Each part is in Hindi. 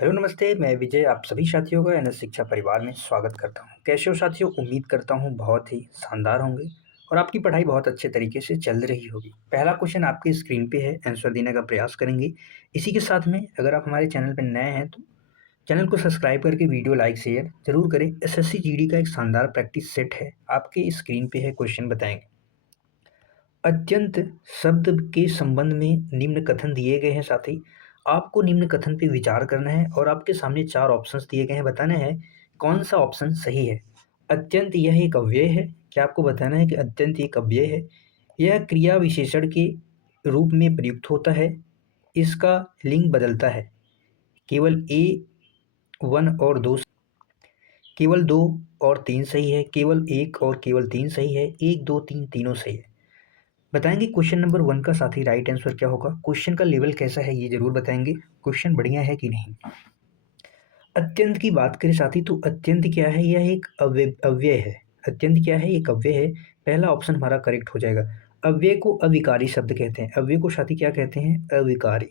हेलो नमस्ते, मैं विजय आप सभी साथियों का एनएस शिक्षा परिवार में स्वागत करता हूँ। कैसे हो साथियों? उम्मीद करता हूँ बहुत ही शानदार होंगे और आपकी पढ़ाई बहुत अच्छे तरीके से चल रही होगी। पहला क्वेश्चन आपकी स्क्रीन पे है, आंसर देने का प्रयास करेंगे। इसी के साथ में अगर आप हमारे चैनल पर नए हैं तो चैनल को सब्सक्राइब करके वीडियो लाइक शेयर जरूर करें। एसएससी जीडी का एक शानदार प्रैक्टिस सेट है, आपके स्क्रीन पे है। क्वेश्चन बताएंगे। अत्यंत शब्द के संबंध में निम्न कथन दिए गए हैं। साथ ही आपको निम्न कथन पे विचार करना है और आपके सामने चार ऑप्शंस दिए गए हैं, बताना है कौन सा ऑप्शन सही है। अत्यंत यह एक अव्यय है। क्या आपको बताना है कि अत्यंत एक अव्यय है? यह क्रिया विशेषण के रूप में प्रयुक्त होता है। इसका लिंग बदलता है। केवल ए वन और दो, केवल दो और तीन सही है। केवल एक और केवल तीन सही है। एक दो तीन तीनों सही है। बताएंगे क्वेश्चन नंबर वन का साथी राइट आंसर क्या होगा। क्वेश्चन का लेवल कैसा है ये जरूर बताएंगे। क्वेश्चन बढ़िया है कि नहीं। अत्यंत की बात करें साथी तो अत्यंत क्या है? यह एक अव्यय है। अत्यंत क्या है? एक अव्यय है। पहला ऑप्शन हमारा करेक्ट हो जाएगा। अव्यय को अविकारी शब्द कहते हैं। अव्यय को साथी क्या कहते हैं? अविकारी।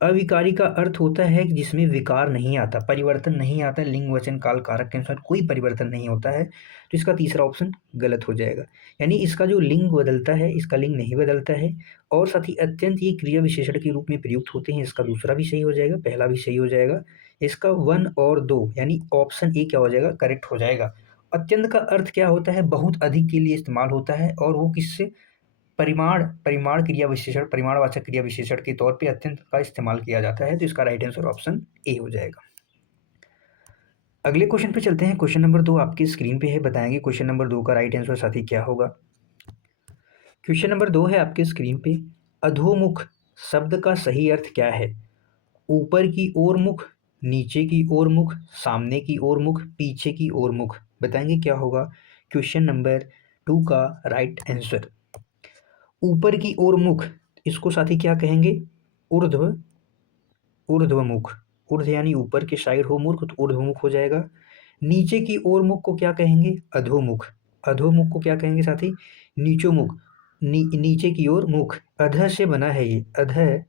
अविकारी का अर्थ होता है कि जिसमें विकार नहीं आता, परिवर्तन नहीं आता, लिंग वचन काल कारक के अनुसार कोई परिवर्तन नहीं होता है। तो इसका तीसरा ऑप्शन गलत हो जाएगा। यानी इसका जो लिंग बदलता है, इसका लिंग नहीं बदलता है। और साथ ही अत्यंत ये क्रिया विशेषण के रूप में प्रयुक्त होते हैं। इसका दूसरा भी सही हो जाएगा, पहला भी सही हो जाएगा। इसका वन और दो यानी ऑप्शन ए क्या हो जाएगा? करेक्ट हो जाएगा। अत्यंत का अर्थ क्या होता है? बहुत अधिक के लिए इस्तेमाल होता है। और वो किससे? परिमाण परिमाण क्रिया विशेषण, परिमाणवाचक क्रिया विशेषण के तौर पे अत्यंत का इस्तेमाल किया जाता है। तो इसका राइट आंसर ऑप्शन ए हो जाएगा। अगले क्वेश्चन पे चलते हैं। क्वेश्चन नंबर दो आपकी स्क्रीन पे है, बताएंगे क्वेश्चन नंबर दो का राइट आंसर साथी क्या होगा। क्वेश्चन नंबर दो है आपके स्क्रीन पे। अधोमुख शब्द का सही अर्थ क्या है? ऊपर की ओर मुख, नीचे की ओर मुख, सामने की ओर मुख, पीछे की ओर मुख। बताएंगे क्या होगा क्वेश्चन नंबर टू का राइट आंसर। ऊपर की ओर मुख, इसको साथी क्या कहेंगे? ऊर्ध्व, ऊर्ध्वमुख। ऊर्ध्व यानी ऊपर के साइड हो मुख तो ऊर्ध्वमुख हो जाएगा। नीचे की ओर मुख को क्या कहेंगे? अधोमुख। अधोमुख को क्या कहेंगे साथी? नीचोमुख। नीचे की ओर मुख। अध से बना है ये, अध,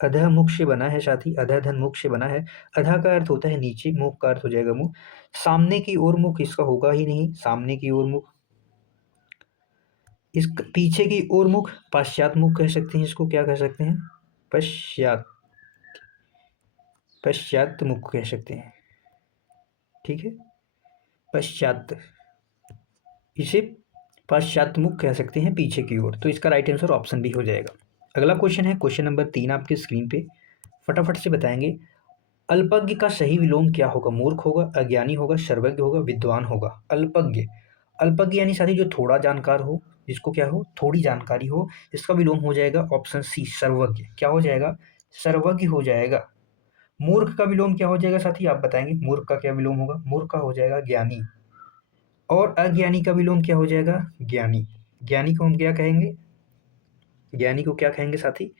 अधः मुख से बना है साथी, अधः धन मुख से बना है। अधा का अर्थ होता है नीचे, मुख का अर्थ हो जाएगा मुख। सामने की ओर मुख इसका होगा ही नहीं, सामने की ओर मुख। इस पीछे की ओर मुख पश्चात मुख कह सकते हैं। इसको क्या कह सकते हैं? पश्चात, पश्चात मुख कह सकते हैं। ठीक है, पश्चात, इसे पश्चातमुख कह सकते हैं, पीछे की ओर। तो इसका राइट आंसर ऑप्शन बी हो जाएगा। अगला क्वेश्चन है क्वेश्चन नंबर तीन आपके स्क्रीन पे, फटाफट से बताएंगे। अल्पज्ञ का सही विलोम क्या होगा? मूर्ख होगा, अज्ञानी होगा, सर्वज्ञ होगा, विद्वान होगा। अल्पज्ञ, अल्पज्ञ यानी साथी जो थोड़ा जानकार हो, जिसको क्या हो? थोड़ी जानकारी हो। इसका विलोम हो जाएगा ऑप्शन सी, सर्वज्ञ। क्या हो जाएगा? सर्वज्ञ हो जाएगा। मूर्ख का विलोम क्या हो जाएगा साथी? आप बताएंगे मूर्ख का क्या विलोम होगा? मूर्ख का हो जाएगा ज्ञानी। और अज्ञानी का विलोम क्या हो जाएगा? ज्ञानी। ज्ञानी को हम क्या कहेंगे? ज्ञानी को क्या कहेंगे साथी?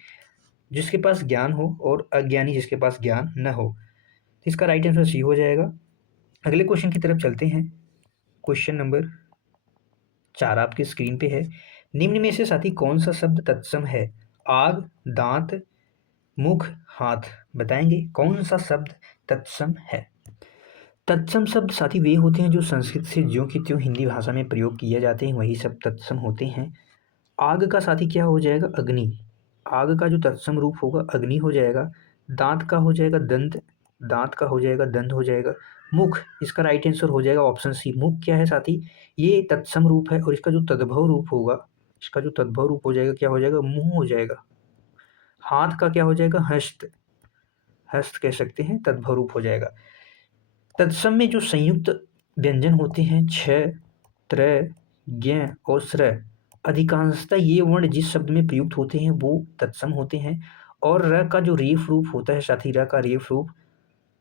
जिसके पास ज्ञान हो, और अज्ञानी जिसके पास ज्ञान न हो। तो इसका राइट आंसर सी हो जाएगा। अगले क्वेश्चन की तरफ चलते हैं। क्वेश्चन नंबर चार आपकी स्क्रीन पे है। निम्न में से साथी कौन सा शब्द तत्सम है? आग, दांत, मुख, हाथ। बताएंगे कौन सा शब्द तत्सम है? तत्सम शब्द साथी वे होते हैं जो संस्कृत से ज्यों की त्यों हिंदी भाषा में प्रयोग किए जाते हैं, वही सब तत्सम होते हैं। आग का साथी क्या हो जाएगा? अग्नि। आग का जो तत्सम रूप होगा अग्नि हो जाएगा। दांत का हो जाएगा दंत, दांत का हो जाएगा दंत हो जाएगा। मुख, इसका राइट आंसर हो जाएगा ऑप्शन सी। मुख क्या है साथी? ये तत्सम रूप है और इसका जो तद्भव रूप होगा, इसका जो तद्भव रूप हो जाएगा क्या हो जाएगा? मुंह हो जाएगा। हाथ का क्या हो जाएगा? हस्त, हस्त कह सकते हैं, तद्भव रूप हो जाएगा। तत्सम में जो संयुक्त व्यंजन होते हैं छ, त्र, ज्ञ और स्र, अधिकांशतः ये वर्ण जिस शब्द में प्रयुक्त होते हैं वो तत्सम होते हैं। और र का जो रेफ रूप होता है साथी, र का रेफ रूप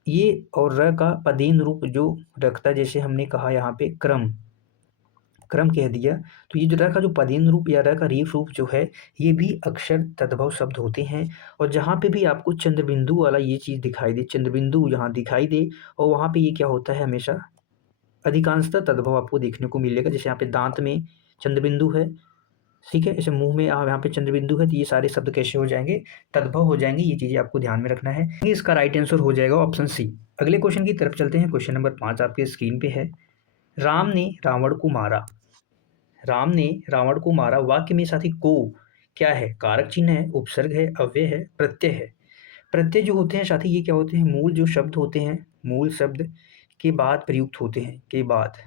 ये, और र का पदेन रूप जो रखता है, जैसे हमने कहा यहाँ पे क्रम, क्रम कह दिया। तो ये जो र का जो पदेन रूप या र का रेफ रूप जो है, ये भी अक्षर तद्भव शब्द होते हैं। और जहाँ पे भी आपको चंद्रबिंदु वाला ये चीज़ दिखाई दे, चंद्रबिंदु यहाँ दिखाई दे, और वहाँ पे ये क्या होता है? हमेशा अधिकांशतः तद्भव आपको देखने को मिलेगा। जैसे यहाँ पे दांत में चंद्रबिंदु है, ठीक है। इसे मुंह में यहाँ पे चंद्रबिंदु है, तो ये सारे शब्द कैसे हो जाएंगे, तद्भव हो जाएंगे। ये चीज़ें आपको ध्यान में रखना है। इसका राइट आंसर हो जाएगा ऑप्शन सी। अगले क्वेश्चन की तरफ चलते हैं। क्वेश्चन नंबर 5 आपके स्क्रीन पे है। राम ने रावण को मारा। राम ने रावण को मारा वाक्य में साथी को क्या है, कारक चिन्ह है, उपसर्ग है, अव्यय है, प्रत्यय है। प्रत्यय जो होते हैं साथी ये क्या होते हैं, मूल जो शब्द होते हैं, मूल शब्द के बाद प्रयुक्त होते हैं, के बाद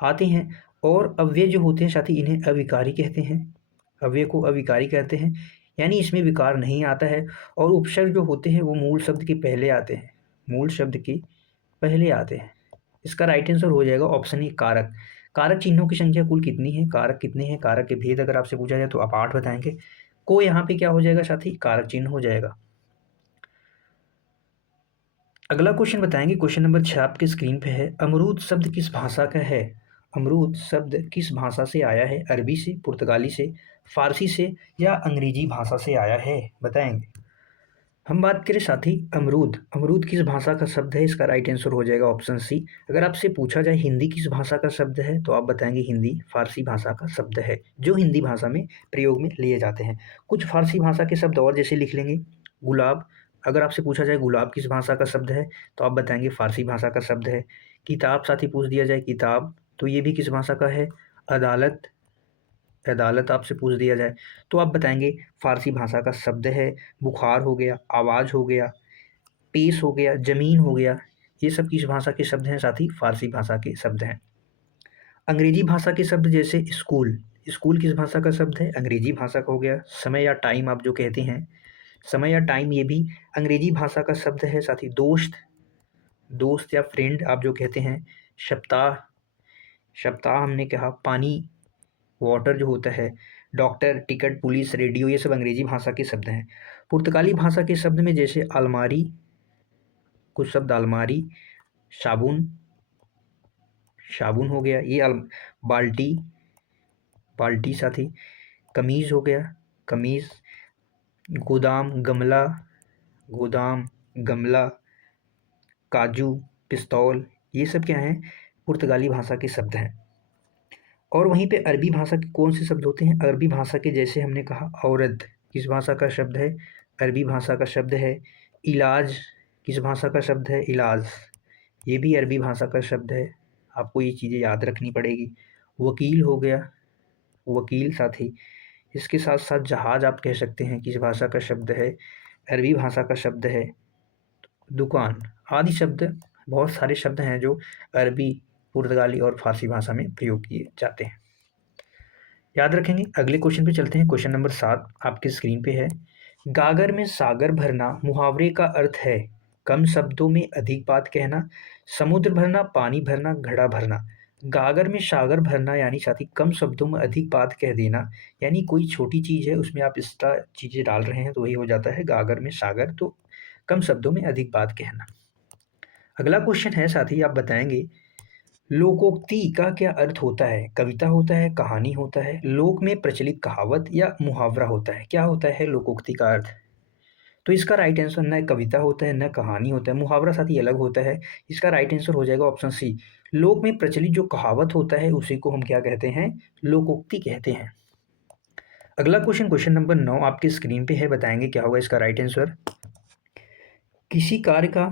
आते हैं। और अव्यय जो होते हैं साथी इन्हें अविकारी कहते हैं, अव्यय को अविकारी कहते हैं, यानी इसमें विकार नहीं आता है। और उपसर्ग जो होते हैं वो मूल शब्द के पहले आते हैं, मूल शब्द के पहले आते हैं। इसका राइट आंसर हो जाएगा ऑप्शन ए कारक। कारक चिन्हों की संख्या कुल कितनी है, कारक कितने हैं, कारक के भेद अगर आपसे पूछा जाए तो आप 8 बताएंगे। को यहाँ पे क्या हो जाएगा साथी, कारक चिन्ह हो जाएगा। अगला क्वेश्चन बताएंगे। क्वेश्चन नंबर 6 आपके स्क्रीन पे है। अमरूद शब्द किस भाषा का है। अमरूद शब्द किस भाषा से आया है, अरबी से, पुर्तगाली से, फारसी से या अंग्रेजी भाषा से आया है, बताएंगे। हम बात करें साथी अमरूद, अमरूद किस भाषा का शब्द है, इसका राइट आंसर हो जाएगा ऑप्शन सी। अगर आपसे पूछा जाए हिंदी किस भाषा का शब्द है तो आप बताएंगे हिंदी फारसी भाषा का शब्द है, जो हिंदी भाषा में प्रयोग में लिए जाते हैं। कुछ फारसी भाषा के शब्द और जैसे लिख लेंगे, गुलाब, अगर आपसे पूछा जाए गुलाब किस भाषा का शब्द है तो आप बताएंगे फारसी भाषा का शब्द है। किताब साथी पूछ दिया जाए किताब, तो ये भी किस भाषा का है। अदालत, अदालत आपसे पूछ दिया जाए तो आप बताएंगे फारसी भाषा का शब्द है। बुखार हो गया, आवाज़ हो गया, पेश हो गया, ज़मीन हो गया, ये सब किस भाषा के शब्द हैं साथी, फारसी भाषा के शब्द हैं। अंग्रेजी भाषा के शब्द जैसे स्कूल, स्कूल किस भाषा का शब्द है, अंग्रेजी भाषा का हो गया। समय या टाइम आप जो कहते हैं, समय या टाइम ये भी अंग्रेजी भाषा का शब्द है साथी। दोस्त, दोस्त या फ्रेंड आप जो कहते हैं। सप्ताह, सप्ताह हमने कहा। पानी, वाटर जो होता है। डॉक्टर, टिकट, पुलिस, रेडियो, ये सब अंग्रेजी भाषा के शब्द हैं। पुर्तगाली भाषा के शब्द में जैसे अलमारी, कुछ शब्द अलमारी, साबुन, साबुन हो गया ये बाल्टी, बाल्टी साथी। कमीज़ हो गया, कमीज़। गोदाम, गमला, गोदाम, गमला। काजू, पिस्तौल, ये सब क्या हैं, पुर्तगाली भाषा के शब्द हैं। और वहीं पे अरबी भाषा के कौन से शब्द होते हैं, अरबी भाषा के जैसे हमने कहा औरत किस भाषा का शब्द है, अरबी भाषा का शब्द है। इलाज किस भाषा का शब्द है, इलाज, ये भी अरबी भाषा का शब्द है। आपको ये चीज़ें याद रखनी पड़ेगी। वकील हो गया, वकील साथी। इसके साथ साथ जहाज आप कह सकते हैं, किस भाषा का शब्द है, अरबी भाषा का शब्द है। दुकान आदि शब्द, बहुत सारे शब्द हैं जो अरबी, पुर्तगाली और फारसी भाषा में प्रयोग किए जाते हैं, याद रखेंगे। अगले क्वेश्चन पे चलते हैं। क्वेश्चन नंबर 7 आपके स्क्रीन पे है। गागर में सागर भरना मुहावरे का अर्थ है कम शब्दों में अधिक बात कहना, समुद्र भरना, पानी भरना, घड़ा भरना। गागर में सागर भरना यानी साथी कम शब्दों में अधिक बात कह देना, यानी कोई छोटी चीज़ है उसमें आप एक्स्ट्रा चीज़ें डाल रहे हैं तो वही हो जाता है गागर में सागर, तो कम शब्दों में अधिक बात कहना। अगला क्वेश्चन है साथी आप बताएंगे लोकोक्ति का क्या अर्थ होता है, कविता होता है, कहानी होता है, लोक में प्रचलित कहावत या मुहावरा होता है, क्या होता है लोकोक्ति का अर्थ। तो इसका राइट आंसर न कविता होता है, न कहानी होता है, मुहावरा साथी अलग होता है। इसका राइट आंसर हो जाएगा ऑप्शन सी। लोक में प्रचलित जो कहावत होता है उसी को हम क्या कहते हैं, लोकोक्ति कहते हैं। अगला क्वेश्चन, क्वेश्चन नंबर 9 आपके स्क्रीन पे है, बताएंगे क्या होगा इसका राइट आंसर। किसी कार्य का,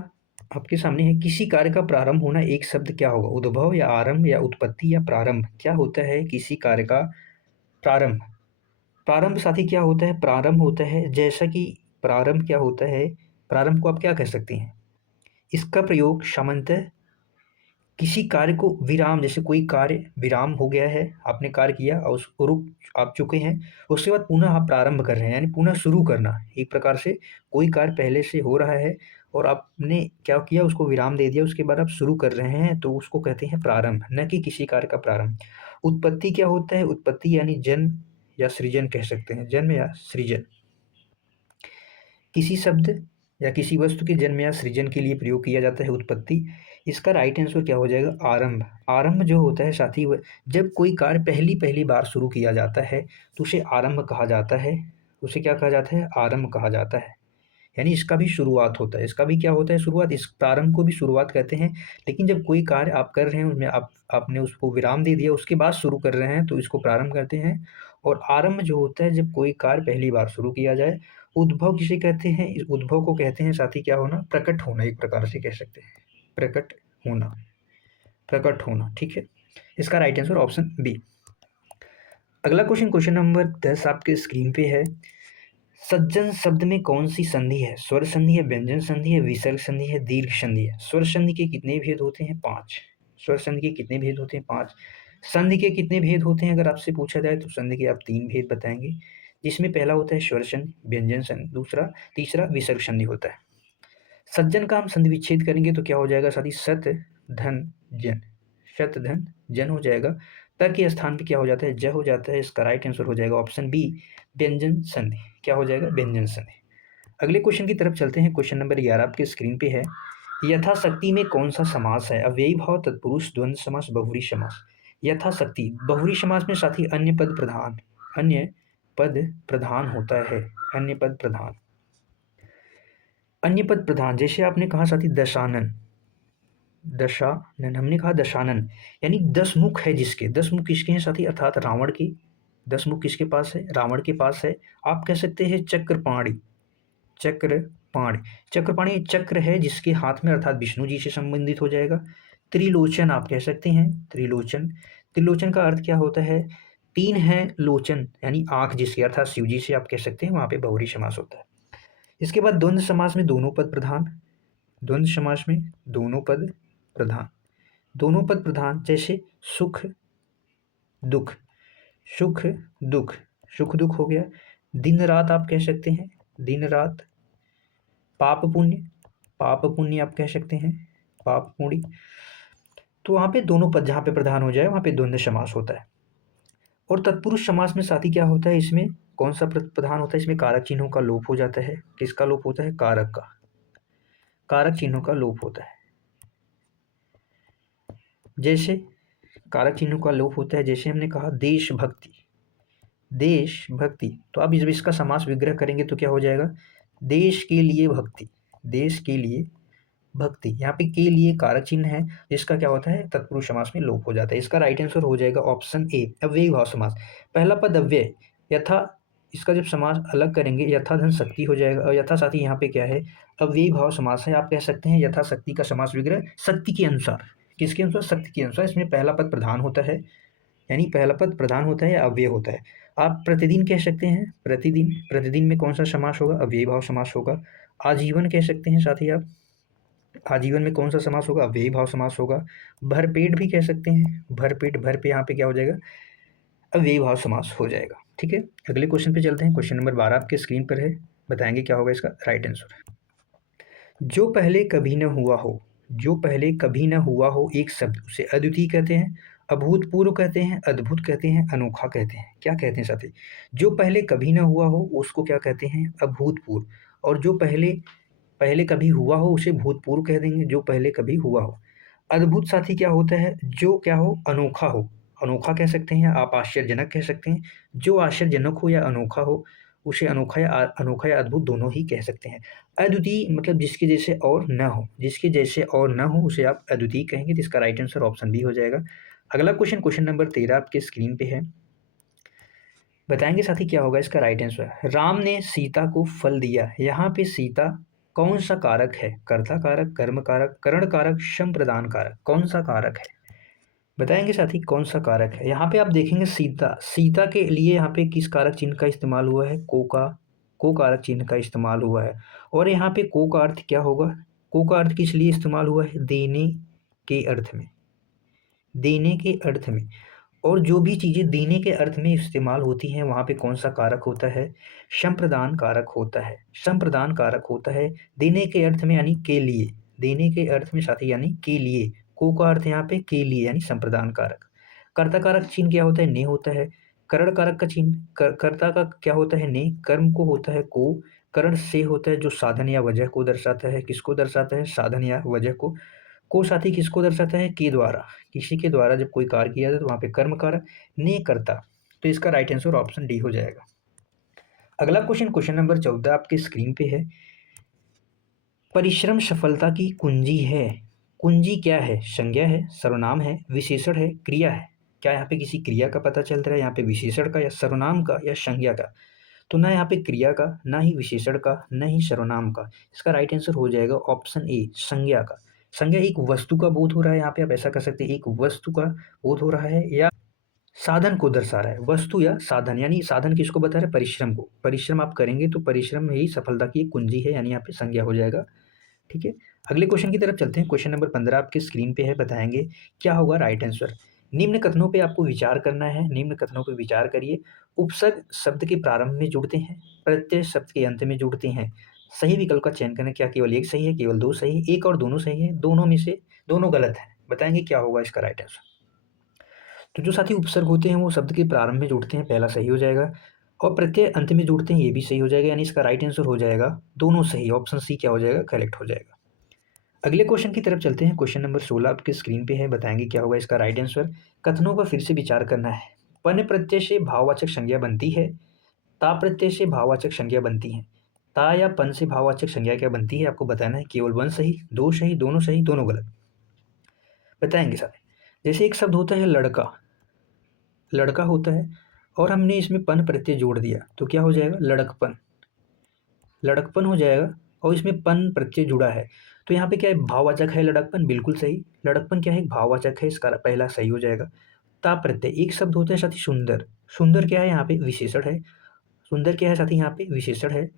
आपके सामने है, किसी कार्य का प्रारंभ होना एक शब्द क्या होगा, उद्भव या आरंभ या उत्पत्ति या प्रारंभ, क्या होता है किसी कार्य का प्रारंभ। प्रारंभ साथी क्या होता है, प्रारंभ होता है, जैसा कि प्रारंभ क्या होता है, प्रारंभ को आप क्या कह सकते हैं, इसका प्रयोग सामान्यतः किसी कार्य को विराम, जैसे कोई कार्य विराम हो गया है, आपने कार्य किया और उस रुक आप चुके हैं, उसके बाद पुनः आप प्रारंभ कर रहे हैं, यानी पुनः शुरू करना। एक प्रकार से कोई कार्य पहले से हो रहा है और आपने क्या किया, उसको विराम दे दिया, उसके बाद आप शुरू कर रहे हैं, तो उसको कहते हैं प्रारंभ, न कि किसी कार्य का प्रारंभ। उत्पत्ति क्या होता है, उत्पत्ति यानी जन्म या सृजन कह सकते हैं, जन्म या सृजन। किसी शब्द या किसी वस्तु के जन्म या सृजन के लिए प्रयोग किया जाता है उत्पत्ति। इसका राइट आंसर क्या हो जाएगा, आरंभ। आरंभ जो होता है साथी, जब कोई कार्य पहली पहली बार शुरू किया जाता है तो उसे आरंभ कहा जाता है, उसे क्या कहा जाता है, आरंभ कहा जाता है। यानी इसका भी शुरुआत होता है, इसका भी क्या होता है शुरुआत, इस प्रारंभ को भी शुरुआत कहते हैं। लेकिन जब कोई कार्य आप कर रहे हैं उसमें आपने उसको विराम दे दिया, उसके बाद शुरू कर रहे हैं तो इसको प्रारंभ कहते हैं। और आरंभ जो होता है जब कोई कार्य पहली बार शुरू किया जाए। उद्भव किसे कहते हैं, इस उद्भव को कहते हैं साथी क्या होना, प्रकट होना, एक प्रकार से कह सकते हैं प्रकट होना, प्रकट होना। ठीक है, इसका राइट आंसर ऑप्शन बी। अगला क्वेश्चन, क्वेश्चन नंबर 10 आपके स्क्रीन पे है। सज्जन शब्द में कौन सी संधि है, स्वर संधि है, व्यंजन संधि है, विसर्ग संधि है, दीर्घ संधि है। स्वर संधि के कितने भेद होते हैं, 5। स्वर संधि के कितने भेद होते हैं, 5। संधि के कितने भेद होते हैं अगर आपसे पूछा जाए तो संधि के आप 3 भेद बताएंगे, जिसमें पहला होता है स्वर संधि, व्यंजन संधि, तीसरा विसर्ग संधि होता है। सज्जन का हम संधि विच्छेद करेंगे तो क्या हो जाएगा साथी, सत धन जन, शत धन जन हो जाएगा। त के स्थान पे क्या हो जाता है, ज हो जाता है। इसका राइट आंसर हो जाएगा ऑप्शन बी, व्यंजन संधि। क्या हो जाएगा, व्यंजन संधि। अगले क्वेश्चन की तरफ चलते हैं। क्वेश्चन नंबर 11 आपके स्क्रीन पे है। यथाशक्ति में कौन सा समास है, अव्ययी भाव, तत्पुरुष, द्वंद्व समास, बहुव्रीहि समास। यथाशक्ति बहुव्रीहि समास में साथी अन्य पद प्रधान, अन्य पद प्रधान होता है, अन्य पद प्रधान। अन्य पद प्रधान जैसे आपने कहा साथी दशानन, दशानन हमने कहा दशानन, यानी 10 मुख है जिसके, 10 मुख किसके हैं साथी, अर्थात रावण के 10 मुख किसके पास है, रावण के पास है। आप कह सकते हैं चक्रपाणी, चक्रपाणी, चक्रपाणी चक्र है जिसके हाथ में, अर्थात विष्णु जी से संबंधित हो जाएगा। त्रिलोचन आप कह सकते हैं, त्रिलोचन, त्रिलोचन का अर्थ क्या होता है, 3 है लोचन यानी आंख जिसके, अर्थात शिव जी से आप कह सकते हैं, वहां पे बहुव्रीहि समास होता है। इसके बाद द्वंद्व समास में दोनों पद प्रधान, द्वंद्व समास में दोनों पद प्रधान, दोनों पद प्रधान जैसे सुख दुख, सुख दुख, सुख दुख हो गया। दिन रात आप कह सकते हैं, दिन रात। पाप पुण्य, पाप पुण्य आप कह सकते हैं, पाप पुण्य। तो वहाँ पे दोनों पद जहाँ पे प्रधान हो जाए वहाँ पे द्वंद्व समास होता है। और तत्पुरुष समास में साथी क्या होता है, इसमें कौन सा प्रधान होता है, इसमें कारक चिन्हों का लोप हो जाता है। किसका लोप होता है, कारक का, कारक चिन्हों का लोप होता है। जैसे कारक चिन्हों का लोप होता है, जैसे हमने कहा देशभक्ति, देशभक्ति। तो अब जब इसका समास विग्रह करेंगे तो क्या हो जाएगा, देश के लिए भक्ति, देश के लिए भक्ति। यहाँ पे के लिए कारक चिन्ह है जिसका क्या होता है, तत्पुरुष समास में लोप हो जाता है। इसका राइट आंसर हो जाएगा ऑप्शन ए, अव्ययी भाव समास। पहला पद अव्यय, यथा, इसका जब समास अलग करेंगे यथा धन शक्ति हो जाएगा। और यथा साथी यहाँ पे क्या है, अव्ययी भाव समास है। आप कह सकते हैं यथा शक्ति का समास विग्रह शक्ति के अनुसार, किसके अनुसार, शक्ति के अनुसार। इसमें पहला पद प्रधान होता है, यानी पहला पद प्रधान होता है या अव्यय होता है। आप प्रतिदिन कह सकते हैं, प्रतिदिन, प्रतिदिन में कौन सा समास होगा, अव्ययी भाव समास होगा। आजीवन कह सकते हैं साथी आप, आजीवन में कौन सा समास होगा, अव्ययी भाव समास होगा। भरपेट भी कह सकते हैं, भरपेट, भर पे यहाँ पे क्या हो जाएगा, अव्ययी भाव समास हो जाएगा। ठीक है, अगले क्वेश्चन पे चलते हैं। क्वेश्चन नंबर 12 आपके स्क्रीन पर है, बताएंगे क्या होगा इसका राइट आंसर। जो पहले कभी न हुआ हो, जो पहले कभी न हुआ हो एक शब्द, उसे अद्वितीय कहते हैं, अभूतपूर्व कहते हैं, अद्भुत कहते हैं, अनोखा कहते हैं। क्या कहते हैं साथी, जो पहले कभी न हुआ हो उसको क्या कहते हैं, अभूतपूर्व। और जो पहले पहले कभी हुआ हो उसे भूतपूर्व कह देंगे, जो पहले कभी हुआ हो। अद्भुत साथी क्या होता है, जो क्या हो, अनोखा हो, अनोखा कह सकते हैं आप, आश्चर्यजनक कह सकते हैं। जो आश्चर्यजनक हो या अनोखा हो उसे अनोखा या अद्भुत दोनों ही कह सकते हैं। अद्वितीय मतलब जिसके जैसे और न हो, जिसके जैसे और न हो उसे आप अद्वितीय कहेंगे। तो इसका राइट आंसर ऑप्शन बी हो जाएगा। अगला क्वेश्चन, क्वेश्चन नंबर 13 आपके स्क्रीन पे है, बताएंगे साथी क्या होगा इसका राइट आंसर। राम ने सीता को फल दिया, यहाँ पे सीता कौन सा कारक है, कर्ता कारक, कर्म कारक, करण कारक, श्रम प्रदान कारक, कौन सा कारक है, बताएंगे साथी कौन सा कारक है। यहाँ पे आप देखेंगे सीता, सीता के लिए यहाँ पे किस कारक चिन्ह का इस्तेमाल हुआ है, को कारक चिन्ह का इस्तेमाल हुआ है। और यहाँ पे को का अर्थ क्या होगा, को का अर्थ किस लिए इस्तेमाल हुआ है, देने के अर्थ में, देने के अर्थ में। और जो भी चीज़ें देने के अर्थ में इस्तेमाल होती हैं वहाँ पे कौन सा कारक होता है, संप्रदान कारक होता है, संप्रदान कारक होता है। देने के अर्थ में यानी के लिए, देने के अर्थ में साथी यानी के लिए, को का अर्थ यहाँ पे के लिए यानी संप्रदान कारक। कर्ता कारक चिन्ह क्या होता है, ने होता है। करण कारक का चिन्ह कर्ता का क्या होता है, ने। कर्म को होता है को। करण से होता है जो साधन या वजह को दर्शाता है, किसको दर्शाता है, साधन या वजह को साथी किसको दर्शाता है, के द्वारा, किसी के द्वारा जब कोई कार्य किया जाए तो वहाँ पे कर्म कारक, ने करता। तो इसका राइट आंसर ऑप्शन डी हो जाएगा। अगला क्वेश्चन, क्वेश्चन नंबर 14 आपके स्क्रीन पे है। परिश्रम सफलता की कुंजी है। कुंजी क्या है? संज्ञा है, सर्वनाम है, विशेषण है, क्रिया है। क्या यहाँ पे किसी क्रिया का पता चल रहा है? यहाँ पे विशेषण का या सर्वनाम का या संज्ञा का? तो ना यहाँ पे क्रिया का, ना ही विशेषण का, ना ही सर्वनाम का। इसका राइट आंसर हो जाएगा ऑप्शन ए, संज्ञा का। संज्ञा एक वस्तु का बोध हो रहा है, यहाँ पे आप ऐसा कर सकते हैं, एक वस्तु का बोध हो रहा है या साधन को दर्शा रहा है। वस्तु या साधन, यानी साधन किसको बता रहा है? परिश्रम को। परिश्रम आप करेंगे तो परिश्रम ही सफलता की एक कुंजी है, यानी यहाँ पे संज्ञा हो जाएगा। ठीक है, अगले क्वेश्चन की तरफ चलते हैं। क्वेश्चन नंबर 15 आपके स्क्रीन पे है, बताएंगे क्या होगा राइट आंसर। निम्न कथनों पे आपको विचार करना है, निम्न कथनों पे विचार करिए। उपसर्ग शब्द के प्रारंभ में जुड़ते हैं, प्रत्यय शब्द के अंत में जुड़ते हैं। सही विकल्प का चयन करें। क्या केवल एक सही है, केवल दो सही है, एक और दोनों सही है, दोनों में से दोनों गलत है? बताएंगे क्या होगा इसका राइट आंसर। तो जो साथी उपसर्ग होते हैं वो शब्द के प्रारंभ में जुड़ते हैं, पहला सही हो जाएगा। और प्रत्यय अंत में जुड़ते हैं, ये भी सही हो जाएगा, यानी इसका राइट आंसर हो जाएगा दोनों सही। ऑप्शन सी क्या हो जाएगा? करेक्ट हो जाएगा। अगले क्वेश्चन की तरफ चलते हैं। क्वेश्चन नंबर 16 आपके स्क्रीन पे है, बताएंगे क्या होगा इसका राइट आंसर। कथनों पर फिर से विचार करना है। पन प्रत्यय से भाववाचक संज्ञा बनती है, ता प्रत्यय से भाववाचक संज्ञा बनती है। ता या पन से भाववाचक संज्ञा क्या बनती है आपको बताना है। केवल वन सही, दो सही, दोनों सही, दोनों गलत? बताएंगे सारे। जैसे एक शब्द होता है लड़का, लड़का होता है और हमने इसमें पन प्रत्यय जोड़ दिया तो क्या हो जाएगा? लड़कपन, लड़कपन हो जाएगा। और इसमें पन प्रत्यय जुड़ा है तो यहाँ पे क्या है? भाववाचक है लड़कपन, बिल्कुल सही। लड़कपन क्या है? एक भाववाचक है, इसका पहला सही हो जाएगा। ता प्रत्यय, एक शब्द होता है साथी सुंदर, सुंदर क्या है? यहाँ पे विशेषण है। सुंदर क्या है साथी? यहाँ पे विशेषण है।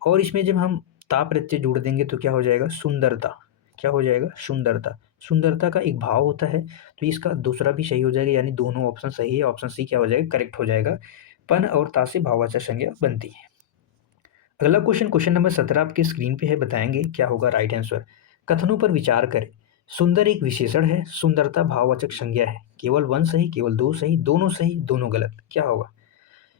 और इसमें जब हम ता प्रत्यय जोड़ देंगे तो क्या हो जाएगा? सुंदरता। क्या हो जाएगा? सुंदरता। सुंदरता का एक भाव होता है तो इसका दूसरा भी सही हो जाएगा, यानी दोनों ऑप्शन सही है। ऑप्शन सी क्या हो जाएगा? करेक्ट हो जाएगा। पन और ता से भाववाचक संज्ञा बनती है। अगला क्वेश्चन, क्वेश्चन नंबर 17 आपके स्क्रीन पे है, बताएंगे क्या होगा राइट आंसर। कथनों पर विचार करें। सुंदर एक विशेषण है, सुंदरता भाववाचक संज्ञा है। केवल वन सही, केवल दो सही, दोनों सही, दोनों गलत? क्या होगा?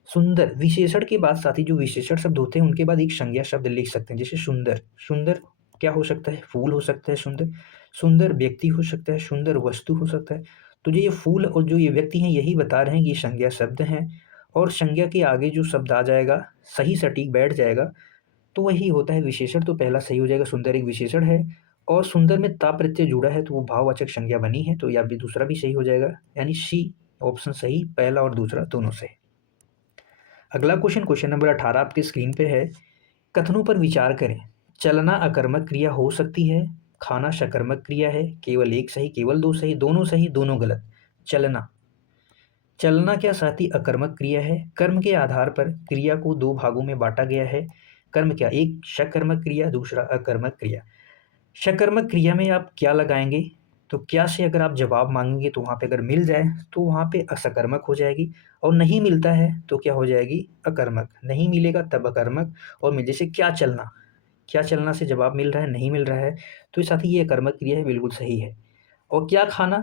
सुंदर विशेषण के बाद साथी जो विशेषण शब्द होते हैं उनके बाद एक संज्ञा शब्द लिख सकते हैं। जैसे सुंदर, सुंदर क्या हो सकता है? फूल हो सकता है सुंदर, सुंदर व्यक्ति हो सकता है, सुंदर वस्तु हो सकता है। तो जो ये फूल और जो ये व्यक्ति हैं यही बता रहे हैं कि ये संज्ञा शब्द हैं। और संज्ञा के आगे जो शब्द आ जाएगा सही सटीक बैठ जाएगा तो वही होता है विशेषण। तो पहला सही हो जाएगा, सुंदर एक विशेषण है और सुंदर में ता प्रत्यय जुड़ा है तो वो भाववाचक संज्ञा बनी है, तो या भी दूसरा भी सही हो जाएगा, यानी सी ऑप्शन सही, पहला और दूसरा दोनों सही। अगला क्वेश्चन, क्वेश्चन नंबर 18 आपके स्क्रीन पे है। कथनों पर विचार करें। चलना अकर्मक क्रिया हो सकती है, खाना सकर्मक क्रिया है। केवल एक सही, केवल दो सही, दोनों गलत? चलना, चलना क्या साथी? अकर्मक क्रिया है। कर्म के आधार पर क्रिया को दो भागों में बांटा गया है। कर्म क्या? एक सकर्मक क्रिया, दूसरा अकर्मक क्रिया। सकर्मक क्रिया में आप क्या लगाएंगे? तो क्या से अगर आप जवाब मांगेंगे तो वहाँ पे अगर मिल जाए तो वहाँ पे असकर्मक हो जाएगी, और नहीं मिलता है तो क्या हो जाएगी? अकर्मक। नहीं मिलेगा तब अकर्मक, और मिल जैसे क्या चलना, क्या चलना से जवाब मिल रहा है, नहीं मिल रहा है तो साथ ही ये अकर्मक क्रिया है, बिल्कुल सही है। और क्या खाना?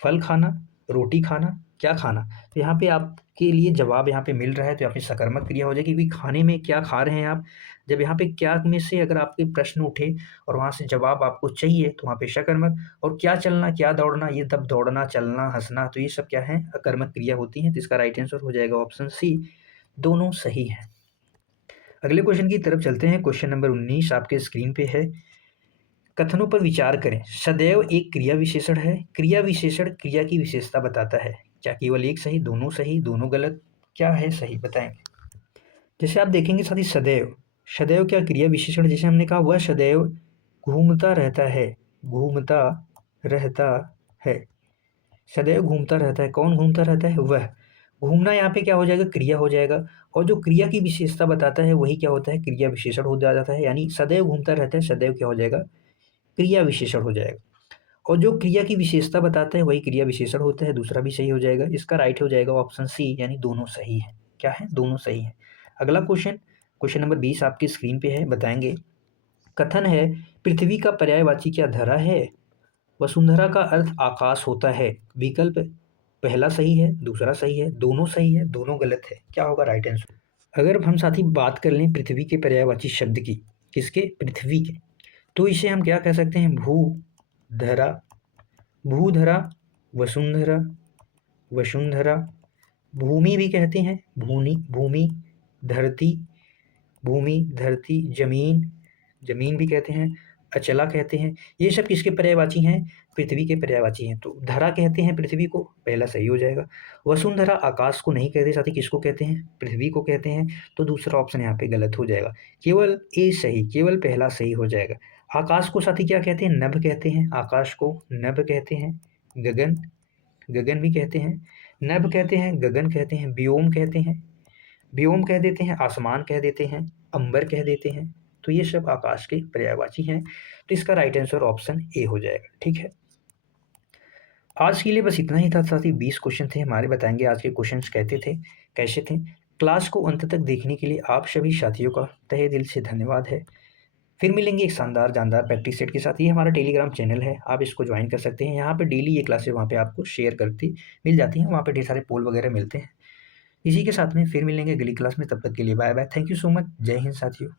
फल खाना, रोटी खाना, क्या खाना? तो यहाँ पे आपके लिए जवाब यहाँ पे मिल रहा है तो यहाँ पे सकर्मक क्रिया हो जाएगी, क्योंकि खाने में क्या खा रहे हैं आप। जब यहाँ पे क्या में से अगर आपके प्रश्न उठे और वहाँ से जवाब आपको चाहिए तो वहाँ पे सकर्मक। और क्या चलना, क्या दौड़ना, ये तब दौड़ना, चलना, हंसना, तो ये सब क्या है? अकर्मक क्रिया होती हैं। तो इसका राइट आंसर हो जाएगा ऑप्शन सी, दोनों सही है। अगले क्वेश्चन की तरफ चलते हैं। क्वेश्चन नंबर 19 आपके स्क्रीन पे है। कथनों पर विचार करें। सदैव एक क्रिया विशेषण है, क्रिया विशेषण क्रिया की विशेषता बताता है। क्या केवल एक सही, दोनों गलत? क्या है सही? बताएंगे। जैसे आप देखेंगे साथी, सदैव, सदैव क्या क्रिया विशेषण? जैसे हमने कहा वह सदैव घूमता रहता है, घूमता रहता है, सदैव घूमता रहता है। कौन घूमता रहता है? वह। घूमना यहाँ पे क्या हो जाएगा? क्रिया हो जाएगा। और जो क्रिया की विशेषता बताता है वही क्या होता है? क्रिया विशेषण हो जाता है। यानी सदैव घूमता रहता है, सदैव क्या हो जाएगा? क्रिया विशेषण हो जाएगा। और जो क्रिया की विशेषता बताता है वही क्रिया विशेषण होता है, दूसरा भी सही हो जाएगा। इसका राइट हो जाएगा ऑप्शन सी, यानी दोनों सही है। क्या है? दोनों सही है। अगला क्वेश्चन, क्वेश्चन नंबर 20 आपकी स्क्रीन पे है, बताएंगे। कथन है पृथ्वी का पर्यायवाची क्या धरा है? वसुंधरा का अर्थ आकाश होता है। विकल्प पहला सही है, दूसरा सही है, दोनों सही है, दोनों गलत है? क्या होगा राइट आंसर? अगर हम साथी बात कर लें पृथ्वी के पर्यायवाची शब्द की, किसके? पृथ्वी के, तो इसे हम क्या कह सकते हैं? भू धरा, भूधरा, वसुंधरा, वसुंधरा, भूमि भी कहते हैं, भूमि, धरती, भूमि, धरती, जमीन, जमीन भी कहते हैं, अचला कहते हैं। ये सब किसके पर्यायवाची हैं? पृथ्वी के पर्यायवाची हैं। तो धरा कहते हैं पृथ्वी को, पहला सही हो जाएगा। वसुंधरा आकाश को नहीं कहते साथी, किसको कहते हैं? पृथ्वी को कहते हैं। तो दूसरा ऑप्शन यहाँ पे गलत हो जाएगा। केवल ए सही, केवल पहला सही हो जाएगा। आकाश को साथी क्या कहते हैं? नभ कहते हैं। आकाश को नभ कहते हैं। गगन, गगन भी कहते हैं। नभ कहते हैं, गगन कहते हैं, व्योम कहते हैं, व्योम कह देते हैं, आसमान कह देते हैं, अंबर कह देते हैं। तो ये सब आकाश के पर्यायवाची हैं। तो इसका राइट आंसर ऑप्शन ए हो जाएगा। ठीक है, आज के लिए बस इतना ही था साथी। 20 क्वेश्चन थे हमारे, बताएंगे आज के क्वेश्चंस कहते थे कैसे थे। क्लास को अंत तक देखने के लिए आप सभी साथियों का तहे दिल से धन्यवाद है। फिर मिलेंगे एक शानदार जानदार प्रैक्टिस सेट के साथ। ये हमारा टेलीग्राम चैनल है, आप इसको ज्वाइन कर सकते हैं। यहाँ पे डेली ये क्लासेस वहाँ पे आपको शेयर करती मिल जाती हैं, वहाँ पे ढेर सारे पोल वगैरह मिलते हैं। इसी के साथ में फिर मिलेंगे अगली क्लास में, तब तक के लिए bye bye. Thank you so much. जय हिंद साथियों।